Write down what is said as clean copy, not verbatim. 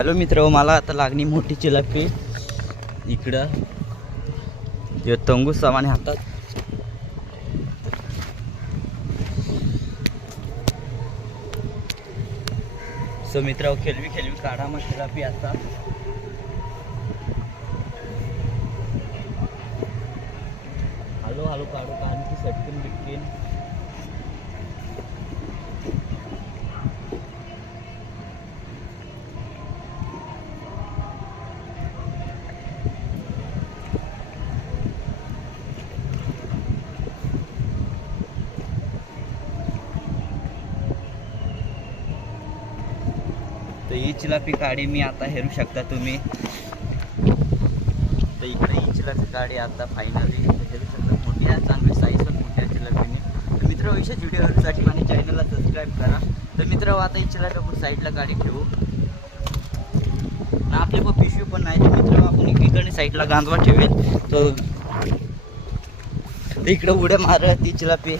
Hello मित्र, मला आता लागणी मोठी चिलापी इकडं तंगूस सामाने हातात. सो मित्र खेळवी काढा मग चिलापी आता. हळू काढू कारण की सटकन बिटकीन. तर ही चिलापी काडी मी आता हेरू शकता तुम्ही. तर इकडे ही चिलापी काडी आता फायनली हेरू शकता. मोठी आहे, चांगली साईज पण मोठी आहे चिलापीने. तर मित्र विशेष व्हिडिओसाठी माझ्या चॅनलला सबस्क्राईब करा. तर मित्र आता ही चिलापी आपण साईडला काडी ठेवू. आपले पण पिशवी पण नाही. तर मित्र आपण इकडे साईडला गांजवा ठेवेल. तर इकडे उड्या मारत ती चिलापी